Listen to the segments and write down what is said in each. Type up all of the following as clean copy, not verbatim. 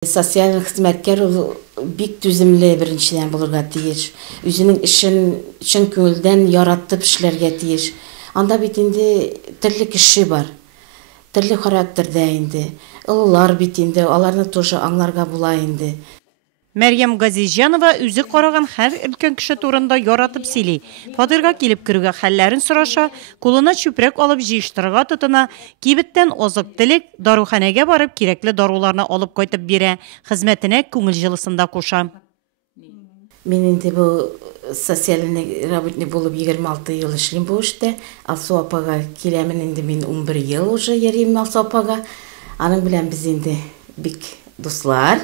Sosyal hizmetkar bik түземле беренчедән булырга тиеш. Үзенең эшен чын күңелдән яратып эшләргә тиеш. Анда бит инде төрле кеше бар. Төрле характердә инде. Олылар бит инде, аларны тоже аңларга була инде. Мәрьям Газизҗанова үзе караган һәр өлкән кеше турында яратып сөйли. Фатирга килеп керүгә хәлләрен сораша, кулына чүпрәк алып җыештырырга тотына, кибеттән азык-төлек, даруханәгә барып кирәкле даруларны алып кайтып бирә, хезмәтенә күңел җылысында куша. Мин инде бу социаль работник булып 26 ел эшлим бу эштә. Алсу апага киләмен инде мин 11 ел уже йөрим Алсу апага. Аның белән без инде бик дуслар.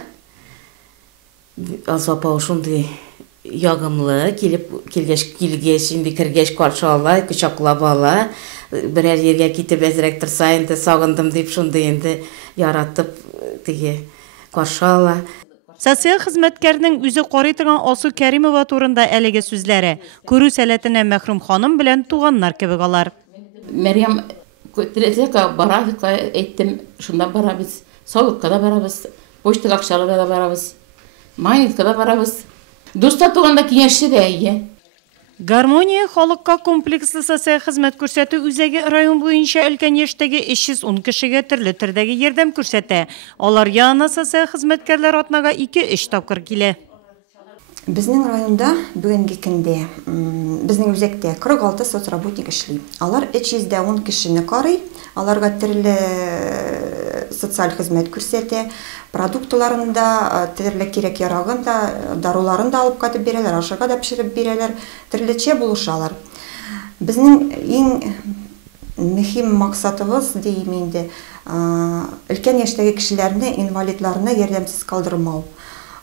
Алсу апа шундый ягымлы, килгәч инде кергәч каршы ала, кочаклап ала. Берәр җиргә китеп әзрәк торса инде сагындым дип шундый инде яратып теге каршы ала. Социаль хезмәткәрнең үзе карый торган Алсу Кәримова турында әлеге сүзләре. Күрү сәләтенә мәхрүм ханым белән туганнар кебек алар. Мәрьям көттерәсәк барабыз, әйттем, шунда барабыз. Саулыкка да барабыз, почта акчаларга да барабыз. Майнитка да барабыз. Дуста туганда киңәшче дә ия. Гармония халыкка комплекслы социаль хезмәт күрсәтү үзәге район буенча өлкән яшьтәге 310 кешегә төрле төрдәге ярдәм күрсәтә. Алар янына социаль хезмәткәрләр атнага 2-3 тапкыр килә. Безнең районда бүгенге көндә безнең үзәктә 46 соцработник эшли. Алар 310 кешене карый, аларга төрле социаль хезмәт күрсәтә, продуктларын да, төрле кирәк ярагын да, даруларын да алып кайтып бирәләр, ашарга да пешереп бирәләр, төрлечә булышалар. Безнең иң мөһим максатыбыз дим инде, өлкән яшьтәге кешеләрне, инвалидларны ярдәмсез калдырмау.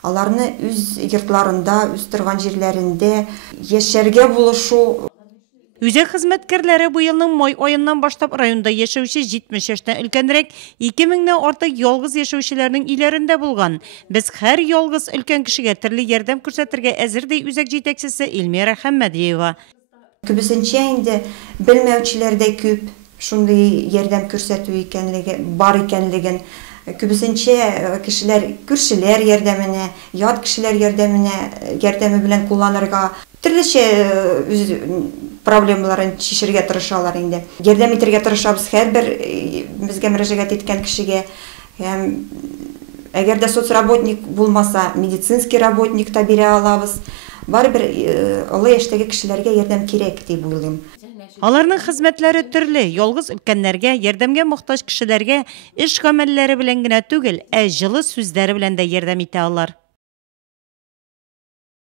Аларны үз йортларында, үз торган җирләрендә яшәргә булышу. Үзәк хезмәткәрләре бу елның май аеннан башлап районда яшәүче 70 яшьтән өлкәнрәк 2000-нән артык ялгыз яшәүчеләрнең өйләрендә булган. Без һәр ялгыз өлкән кешегә төрле ярдәм күрсәтергә әзер ди үзәк җитәкчесе Илмира Хәммәдиева. Күбесенчә инде белмәүчеләр дә күп, шундый ярдәм күрсәтү икәнлеген, бар икәнлеген. Күбесенчә кешеләр күршеләр ярдәменә, ят кешеләр ярдәме белән кулланырга, төрлечә үз проблемаларын чишергә тырышалар инде. Ярдәм итәргә тырышабыз һәрбер безгә мөрәҗәгать иткән кешегә. Әгәр дә соцработник булмаса, медицинский работник та бирә алабыз. Барыбер олы яшьтәге кешеләргә ярдәм кирәк дип уйлыйм. Аларның хезмәтләре төрле, ялгыз өлкәннәргә, ярдәмгә мохтаҗ кешеләргә эш гамәлләре белән генә түгел, җылы сүзләре белән дә ярдәм итә алар.